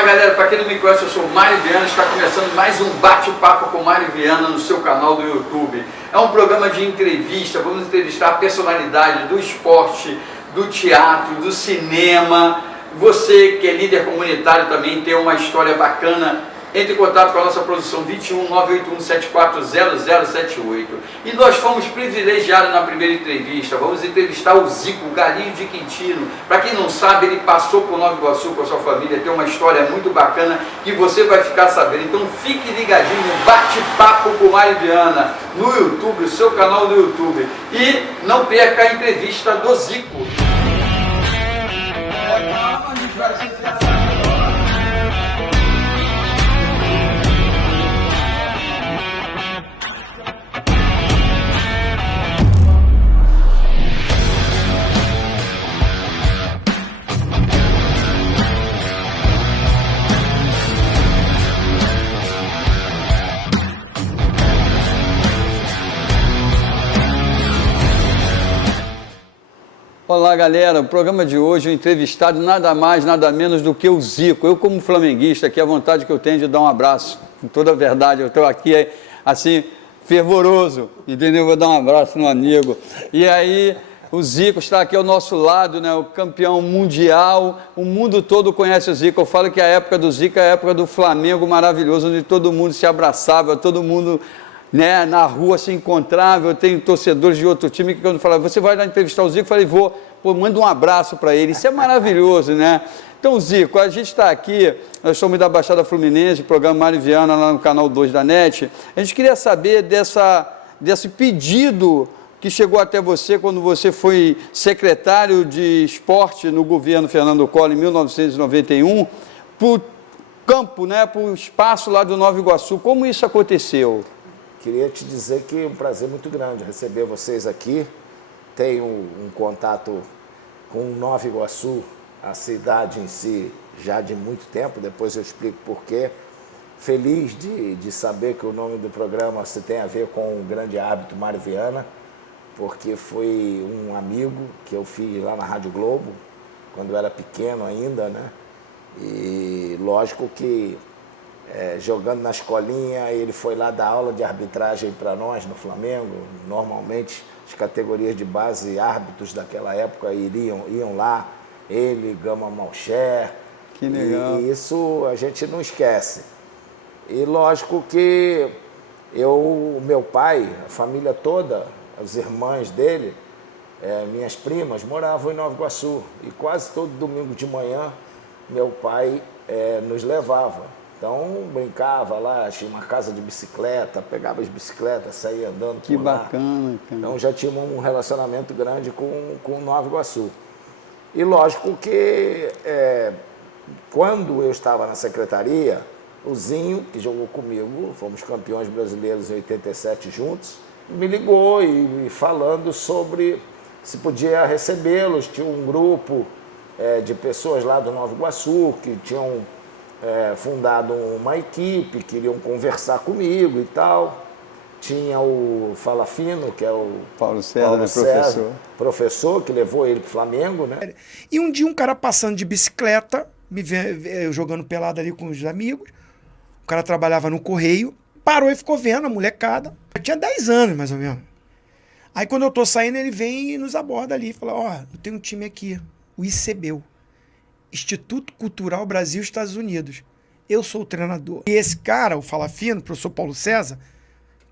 Olá galera, para quem não me conhece, eu sou o Mário Viana, está começando mais um bate-papo com o Mário Viana no seu canal do YouTube. É um programa de entrevista, vamos entrevistar personalidades do esporte, do teatro, do cinema. Você que é líder comunitário também tem uma história bacana. Entre em contato com a nossa produção 21 981 74 0078. E nós fomos privilegiados na primeira entrevista. Vamos entrevistar o Zico, o Galinho de Quintino. Para quem não sabe, ele passou por Nova Iguaçu com a sua família. Tem uma história muito bacana que você vai ficar sabendo. Então fique ligadinho no Bate-Papo com o Mário Viana no YouTube, o seu canal do YouTube. E não perca a entrevista do Zico. Olá galera, o programa de hoje, o entrevistado nada mais, nada menos do que o Zico. Eu como flamenguista, aqui a vontade que eu tenho de dar um abraço, com toda a verdade, eu estou aqui assim, fervoroso, entendeu? Vou dar um abraço no amigo. E aí, o Zico está aqui ao nosso lado, né? O campeão mundial, o mundo todo conhece o Zico. Eu falo que a época do Zico é a época do Flamengo maravilhoso, onde todo mundo se abraçava, todo mundo... né, na rua se encontrava. Eu tenho torcedores de outro time que quando falavam, você vai lá entrevistar o Zico? Eu falei, vou, pô, manda um abraço para ele, isso é maravilhoso, né? Então, Zico, a gente está aqui, nós somos da Baixada Fluminense, programa Mário Viana lá no canal 2 da NET, a gente queria saber desse pedido que chegou até você quando você foi secretário de esporte no governo Fernando Collor em 1991, para o campo, né, para o espaço lá do Nova Iguaçu. Como isso aconteceu? Queria te dizer que é um prazer muito grande receber vocês aqui. Tenho um contato com Nova Iguaçu, a cidade em si, já de muito tempo, depois eu explico porquê. Feliz de saber que o nome do programa se tem a ver com o grande árbitro Mário Viana, porque foi um amigo que eu fiz lá na Rádio Globo, quando eu era pequeno ainda, né? E lógico que jogando na escolinha, ele foi lá dar aula de arbitragem para nós no Flamengo. Normalmente, as categorias de base, árbitros daquela época iam lá, ele, Gama Malcher. Que legal. E isso a gente não esquece. E lógico que meu pai, a família toda, as irmãs dele, minhas primas, moravam em Nova Iguaçu. E quase todo domingo de manhã, meu pai nos levava. Então, brincava lá, tinha uma casa de bicicleta, pegava as bicicletas, saía andando por lá. Que bacana, cara. Então, já tinha um relacionamento grande com Nova Iguaçu. E, lógico que, quando eu estava na secretaria, o Zinho, que jogou comigo, fomos campeões brasileiros em 87 juntos, me ligou e falando sobre se podia recebê-los. Tinha um grupo de pessoas lá do Nova Iguaçu que tinham... fundado uma equipe, queriam conversar comigo e tal. Tinha o Fala Fino, que é o Paulo César, professor, que levou ele para o Flamengo, né? E um dia um cara passando de bicicleta, me vê, eu jogando pelado ali com os amigos, o cara trabalhava no Correio, parou e ficou vendo a molecada. Eu tinha 10 anos, mais ou menos. Aí quando eu tô saindo, ele vem e nos aborda ali, fala, eu tenho um time aqui, o ICBU. Instituto Cultural Brasil Estados Unidos. Eu sou o treinador. E esse cara, o Fala Fino, o professor Paulo César,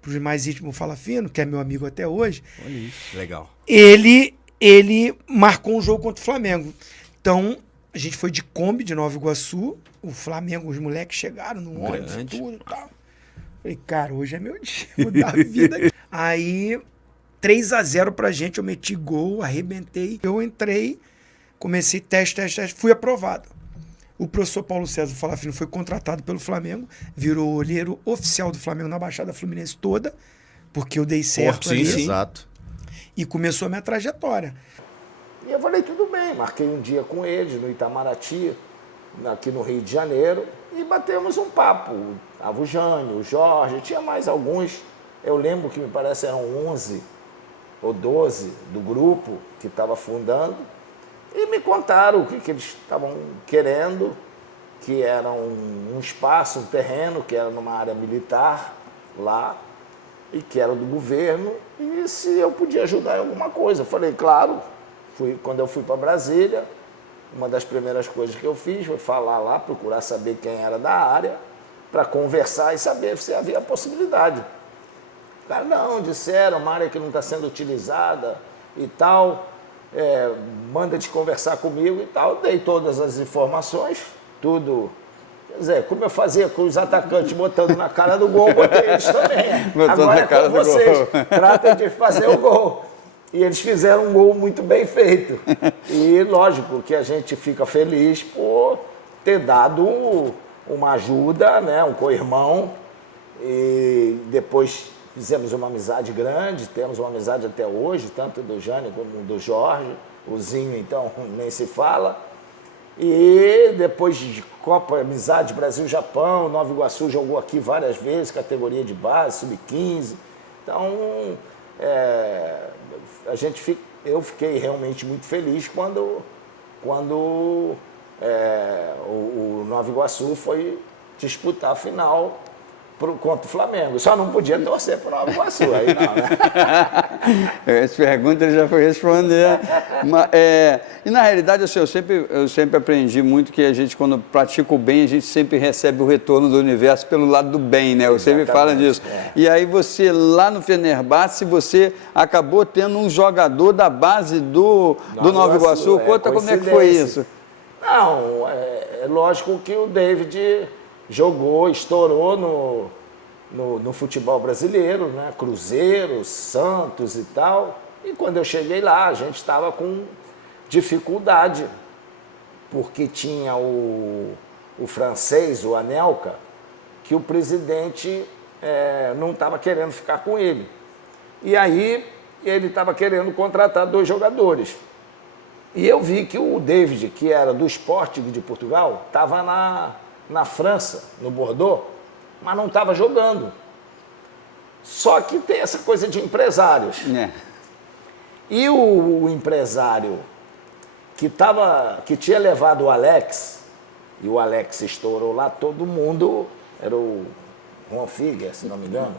para os mais íntimos Fala Fino, que é meu amigo até hoje. Olha isso, legal. Ele marcou um jogo contra o Flamengo. Então, a gente foi de Kombi de Nova Iguaçu, o Flamengo, os moleques chegaram no ônibus e tudo e tal. Falei, cara, hoje é meu dia, vou dar vida. Aí, 3-0 pra gente, eu meti gol, arrebentei. Eu entrei, comecei teste, fui aprovado. O professor Paulo César Fala Fino foi contratado pelo Flamengo, virou olheiro oficial do Flamengo na Baixada Fluminense toda, porque eu dei certo ali. Sim, exato. E começou a minha trajetória. E eu falei, tudo bem, marquei um dia com eles no Itamaraty, aqui no Rio de Janeiro, e batemos um papo. Tava o Jânio, o Jorge, tinha mais alguns. Eu lembro que me parece eram 11 ou 12 do grupo que estava fundando. E me contaram o que eles estavam querendo. que era um espaço, um terreno, que era numa área militar lá, e que era do governo, e se eu podia ajudar em alguma coisa. Eu falei, claro. Quando eu fui para Brasília, uma das primeiras coisas que eu fiz foi falar lá, procurar saber quem era da área, para conversar e saber se havia possibilidade. Cara, não, disseram, uma área que não está sendo utilizada e tal, manda de conversar comigo e tal. Dei todas as informações, tudo. Quer dizer, como eu fazia com os atacantes botando na cara do gol, botei eles também. Botando Agora na cara com do vocês, gol. tratem de fazer o gol. E eles fizeram um gol muito bem feito. E lógico que a gente fica feliz por ter dado uma ajuda, né, um co-irmão. E depois fizemos uma amizade grande, temos uma amizade até hoje, tanto do Jânio como do Jorge. O Zinho, então, nem se fala. E depois de Copa Amizade Brasil-Japão, Nova Iguaçu jogou aqui várias vezes, categoria de base, sub-15. Então, eu fiquei realmente muito feliz quando o Nova Iguaçu foi disputar a final contra o Flamengo. Só não podia torcer para o Nova Iguaçu, aí não, né? Essa pergunta ele já foi responder. E na realidade, assim, eu sempre aprendi muito que a gente, quando pratica o bem, a gente sempre recebe o retorno do universo pelo lado do bem, né? Eu sempre falo disso. E aí você, lá no Fenerbahçe, você acabou tendo um jogador da base do Nova Iguaçu. Conta como é que foi isso. Não, é lógico que o David jogou, estourou no futebol brasileiro, né? Cruzeiro, Santos e tal. E quando eu cheguei lá, a gente estava com dificuldade, porque tinha o francês, o Anelka, que o presidente não estava querendo ficar com ele. E aí ele estava querendo contratar 2 jogadores. E eu vi que o David, que era do Sporting de Portugal, estava na França, no Bordeaux, mas não estava jogando. Só que tem essa coisa de empresários. E o empresário que tinha levado o Alex, e o Alex estourou lá, todo mundo, era o Juan Figuer, se não me engano,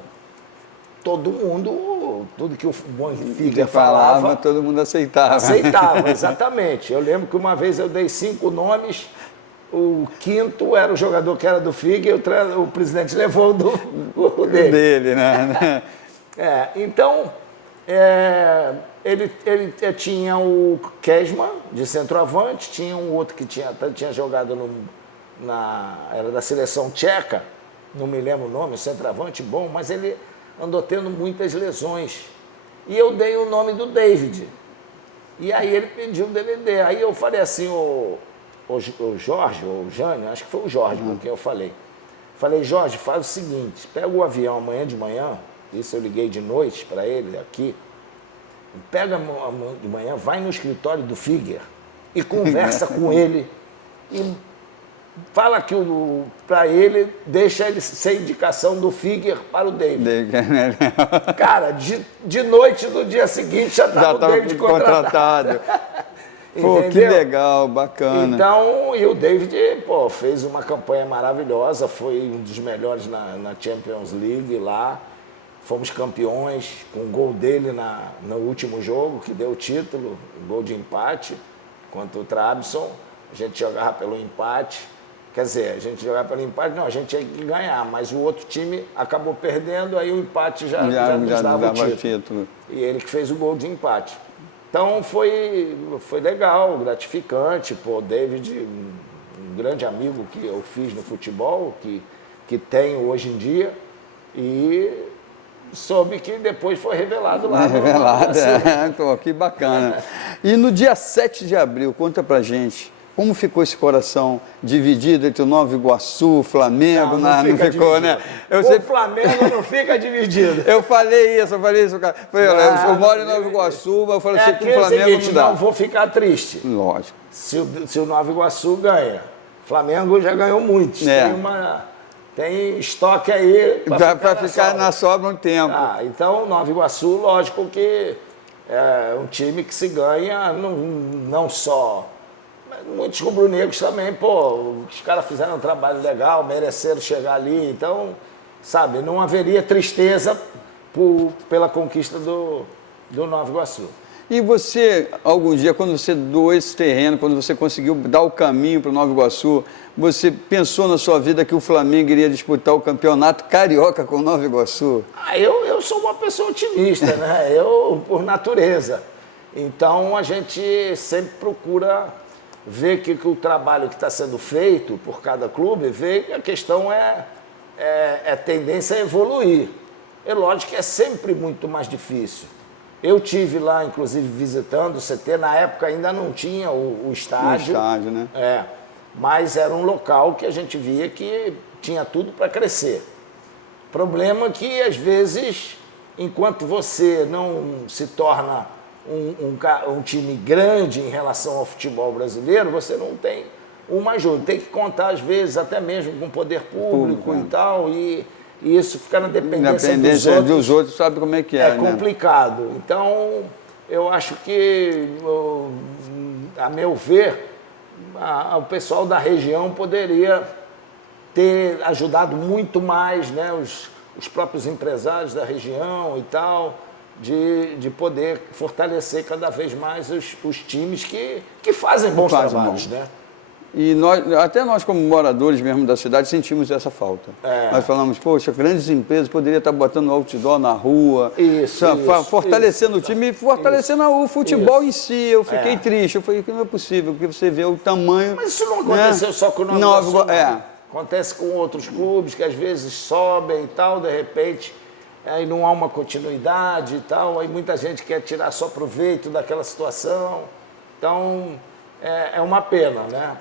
todo mundo, tudo que o Juan Figuer falava, todo mundo aceitava. Aceitava, exatamente. Eu lembro que uma vez eu dei 5 nomes, o 5º era o jogador que era do Figuer, o presidente levou o dele. né? Então, ele tinha o Kesman, de centroavante, tinha um outro que tinha jogado era da seleção tcheca, não me lembro o nome, centroavante bom, mas ele andou tendo muitas lesões. E eu dei o nome do David. E aí ele pediu o DVD. Aí eu falei assim, o Jorge, ou o Jânio, acho que foi o Jorge com quem eu falei. Falei, Jorge, faz o seguinte, pega o avião amanhã de manhã, isso eu liguei de noite para ele aqui, pega amanhã de manhã, vai no escritório do Figuer e conversa com ele e fala que para ele, deixa ele ser indicação do Figuer para o David. Cara, de noite do dia seguinte já estava o David contratado. Pô, que legal, bacana. Então, e o David, fez uma campanha maravilhosa, foi um dos melhores na Champions League lá. Fomos campeões com o gol dele no último jogo, que deu o título, gol de empate contra o Trabzon. A gente jogava pelo empate. Quer dizer, a gente jogava pelo empate, não, a gente tinha que ganhar, mas o outro time acabou perdendo, aí o empate já nos dava o título. E ele que fez o gol de empate. Então foi legal, gratificante, o David, um grande amigo que eu fiz no futebol, que tenho hoje em dia, e soube que depois foi revelado lá. Pô, que bacana. E no dia 7 de abril, conta pra gente, como ficou esse coração dividido entre o Nova Iguaçu, o Flamengo? Não ficou, dividido, né? O Flamengo não fica dividido. Eu falei isso, cara. Eu moro em Nova Iguaçu, mas eu falei assim, que o Flamengo não dá. Não vou ficar triste. Lógico. Se o Nova Iguaçu ganha. O Flamengo já ganhou muitos. Tem estoque aí para ficar na sobra um tempo. Então, o Nova Iguaçu, lógico que é um time que se ganha não só Muitos rubro-negros também, pô, os caras fizeram um trabalho legal, mereceram chegar ali, então, sabe, não haveria tristeza pela conquista do Nova Iguaçu. E você, algum dia, quando você doou esse terreno, quando você conseguiu dar o caminho para o Nova Iguaçu, você pensou na sua vida que o Flamengo iria disputar o campeonato carioca com o Nova Iguaçu? Eu sou uma pessoa otimista, né? Eu, por natureza. Então, a gente sempre procura ver que o trabalho que está sendo feito por cada clube, ver que a questão é tendência a evoluir. É lógico que é sempre muito mais difícil. Eu tive lá, inclusive, visitando o CT, na época ainda não tinha o estádio. O estádio, né? Mas era um local que a gente via que tinha tudo para crescer. Problema que, às vezes, enquanto você não se torna um time grande em relação ao futebol brasileiro, você não tem uma ajuda. Tem que contar, às vezes, até mesmo com o poder público e tal, e isso fica na dependência dos outros, sabe como é que é, né? Complicado. Então, eu acho que, a meu ver, o pessoal da região poderia ter ajudado muito mais, né, os próprios empresários da região e tal, de poder fortalecer cada vez mais os times que fazem bons trabalhos, né? E até nós, como moradores mesmo da cidade, sentimos essa falta. Nós falamos, poxa, grandes empresas poderiam estar botando outdoor na rua, fortalecendo o time e fortalecendo o futebol em si. Eu fiquei triste, eu falei que não é possível, porque você vê o tamanho... Mas isso não aconteceu só com o Nova Iguaçu. Acontece com outros clubes que às vezes sobem e tal, de repente, aí não há uma continuidade e tal, aí muita gente quer tirar só proveito daquela situação. Então, é uma pena, né?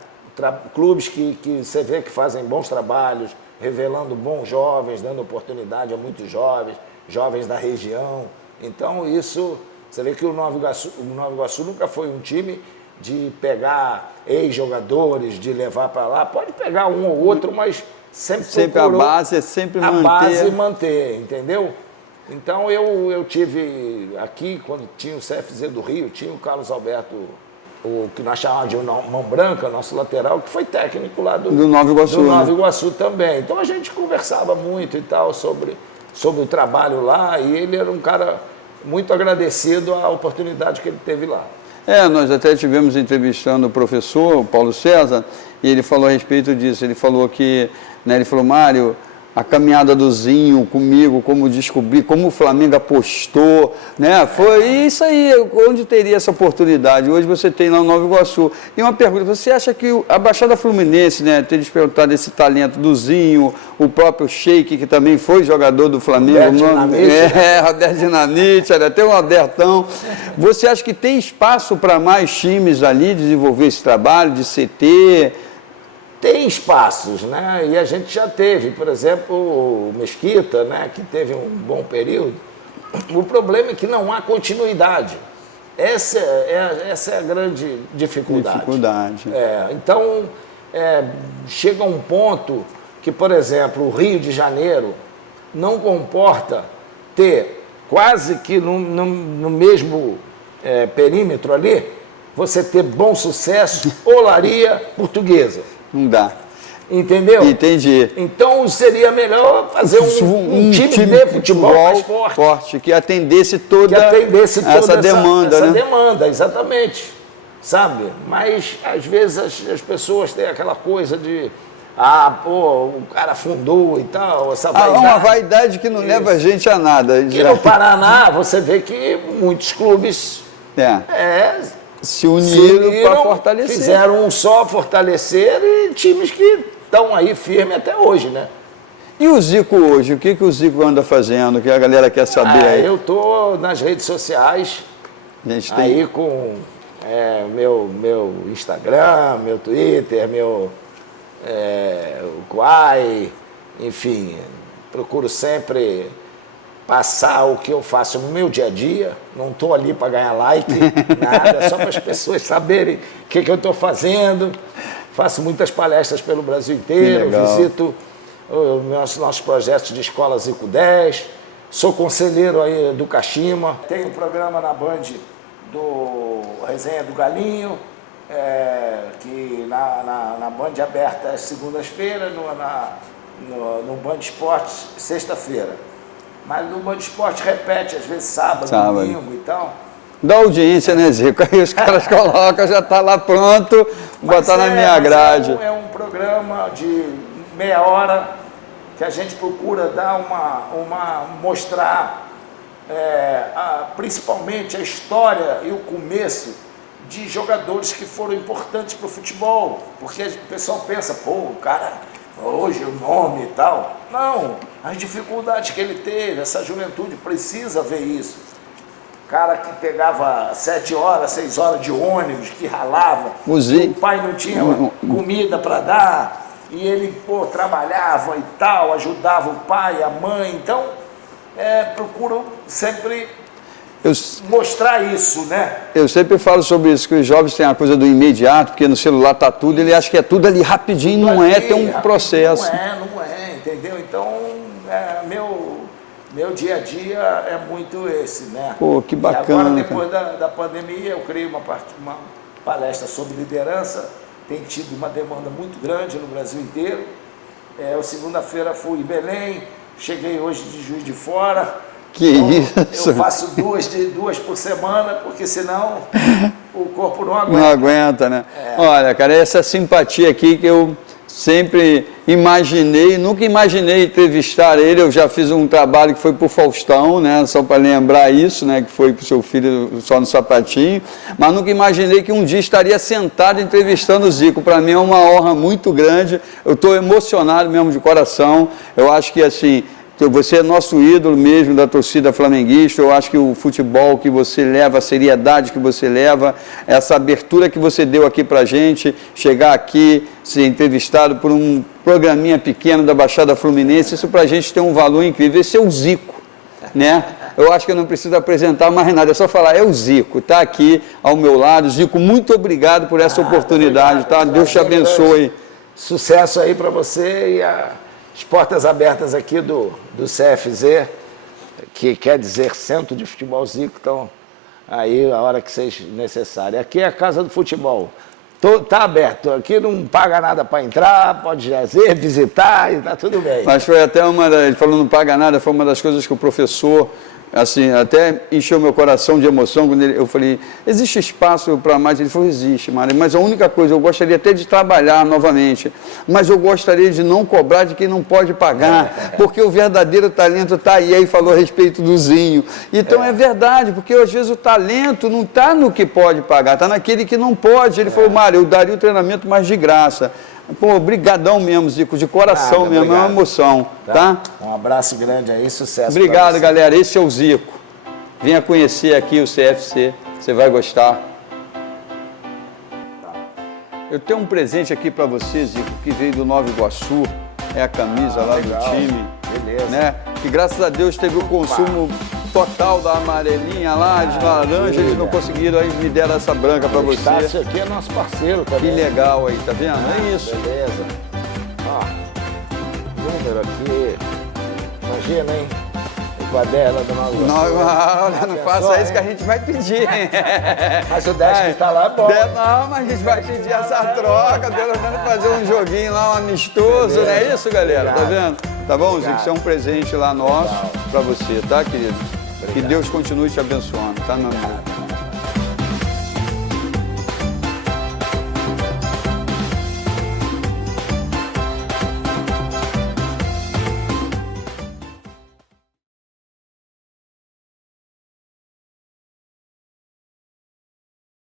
Clubes que você vê que fazem bons trabalhos, revelando bons jovens, dando oportunidade a muitos jovens da região. Então, isso, você vê que o Nova Iguaçu nunca foi um time de pegar ex-jogadores, de levar para lá. Pode pegar um ou outro, mas sempre a base é sempre manter. A base manter, entendeu? Então, eu tive aqui, quando tinha o CFZ do Rio, tinha o Carlos Alberto, o que nós chamávamos de Mão Branca, nosso lateral, que foi técnico lá do Nova Iguaçu. Do Nova Iguaçu também. Então a gente conversava muito e tal sobre o trabalho lá, e ele era um cara muito agradecido à oportunidade que ele teve lá. Nós até estivemos entrevistando o professor Paulo César, e ele falou a respeito disso. Ele falou que, né, ele falou, Mário, a caminhada do Zinho comigo, como descobri, como o Flamengo apostou, né? Foi isso aí, onde teria essa oportunidade? Hoje você tem lá no Nova Iguaçu. E uma pergunta, você acha que a Baixada Fluminense, né, ter despertado esse talento do Zinho, o próprio Sheik, que também foi jogador do Flamengo, Roberto Dinamite, até o Albertão, você acha que tem espaço para mais times ali desenvolver esse trabalho de CT? Tem espaços, né? E a gente já teve, por exemplo, o Mesquita, né, que teve um bom período. O problema é que não há continuidade. Essa é a grande dificuldade. Então, chega um ponto que, por exemplo, o Rio de Janeiro não comporta ter quase que no mesmo perímetro ali, você ter Bom Sucesso, Olaria, Portuguesa. Não dá. Entendeu? Entendi. Então seria melhor fazer um time de futebol mais forte. Que atendesse toda essa demanda. Essa demanda, exatamente. Sabe? Mas às vezes as pessoas têm aquela coisa de o cara fundou e tal, essa vaidade. Uma vaidade que não leva a gente a nada. E no Paraná você vê que muitos clubes se uniram para fortalecer. Fizeram um só fortalecer e times que estão aí firmes até hoje, né? E o Zico hoje? O que o Zico anda fazendo? Que a galera quer saber aí? Eu estou nas redes sociais, aí com meu Instagram, meu Twitter, meu Quai, enfim, procuro sempre passar o que eu faço no meu dia a dia, não estou ali para ganhar like, nada, é só para as pessoas saberem o que eu estou fazendo. Faço muitas palestras pelo Brasil inteiro, visito os nossos projetos de escola Zico 10, sou conselheiro aí do Kashima. Tenho um programa na Band do Resenha do Galinho, que na Band aberta às segundas-feiras, no Band Esportes, sexta-feira. Mas no Band Esporte repete, às vezes sábado, domingo e tal. Dá audiência, né, Zico? Aí os caras colocam, já está lá pronto, botar na minha grade. É um programa de meia hora que a gente procura dar mostrar principalmente a história e o começo de jogadores que foram importantes para o futebol. Porque o pessoal pensa, pô, o cara, hoje o nome e tal. Não, as dificuldades que ele teve, essa juventude precisa ver isso. Cara que pegava 7 horas, 6 horas de ônibus, que ralava, o pai não tinha comida para dar, e ele, trabalhava e tal, ajudava o pai, a mãe. Então, procuro sempre mostrar isso, né? Eu sempre falo sobre isso, que os jovens têm a coisa do imediato, porque no celular tá tudo, ele acha que é tudo ali rapidinho, tudo não ali, tem um processo. Não é, entendeu? Então, meu dia a dia é muito esse, né? Pô, que bacana. E agora, depois da pandemia, eu criei uma palestra sobre liderança. Tem tido uma demanda muito grande no Brasil inteiro. Segunda-feira fui em Belém, cheguei hoje de Juiz de Fora. Que então, isso? Eu faço duas por semana, porque senão o corpo não aguenta. Não aguenta, né? Olha, cara, essa simpatia aqui que eu sempre imaginei, nunca imaginei entrevistar ele. Eu já fiz um trabalho que foi para o Faustão, né? Só para lembrar isso, né? Que foi para o seu filho Só no Sapatinho. Mas nunca imaginei que um dia estaria sentado entrevistando o Zico. Para mim é uma honra muito grande. Eu estou emocionado mesmo de coração. Eu acho que assim, você é nosso ídolo mesmo da torcida flamenguista. Eu acho que o futebol que você leva, a seriedade que você leva, essa abertura que você deu aqui pra gente, chegar aqui, ser entrevistado por um programinha pequeno da Baixada Fluminense, isso pra gente tem um valor incrível. Esse é o Zico, né? Eu acho que eu não preciso apresentar mais nada, é só falar, é o Zico, tá aqui ao meu lado. Zico, muito obrigado por essa oportunidade, obrigado, tá? Deus te abençoe. Sucesso aí pra você e as portas abertas aqui do CFZ, que quer dizer Centro de Futebol Zico, então aí a hora que vocês necessário. Aqui é a Casa do Futebol, tá aberto, aqui não paga nada para entrar, pode fazer, visitar e tá tudo bem. Mas foi até ele falou não paga nada, foi uma das coisas que o professor, assim, até encheu meu coração de emoção quando eu falei, existe espaço para mais? Ele falou, existe, Mário, mas a única coisa, eu gostaria até de trabalhar novamente, mas eu gostaria de não cobrar de quem não pode pagar, porque o verdadeiro talento está aí. Aí falou a respeito do Zinho. Então é verdade, porque às vezes o talento não está no que pode pagar, está naquele que não pode. Ele falou, Mário, eu daria o treinamento mais de graça. Pô, brigadão mesmo, Zico, de coração mesmo, obrigado. É uma emoção, tá? Um abraço grande aí, sucesso. Obrigado, galera, esse é o Zico. Venha conhecer aqui o CFC, você vai gostar. Eu tenho um presente aqui para você, Zico, que veio do Nova Iguaçu, é a camisa lá legal. Do time. Beleza. Né? Que graças a Deus teve o consumo total da amarelinha lá, de laranja, eles não conseguiram, aí me deram essa branca para você. Esse aqui é nosso parceiro também. Que legal aí, tá vendo? É isso. Beleza. Ó, número aqui. Imagina, hein? Quadela do Nova Iguaçu. Não faça isso que a gente vai pedir. Mas o 10 que está lá é bom. Não, mas a gente vai pedir essa troca, pelo menos fazer um joguinho lá, um amistoso, não é isso, galera? Tá vendo? Tá bom, Zico? Isso é um presente lá nosso para você, tá, querido? Obrigado. Que Deus continue te abençoando, tá, meu amigo?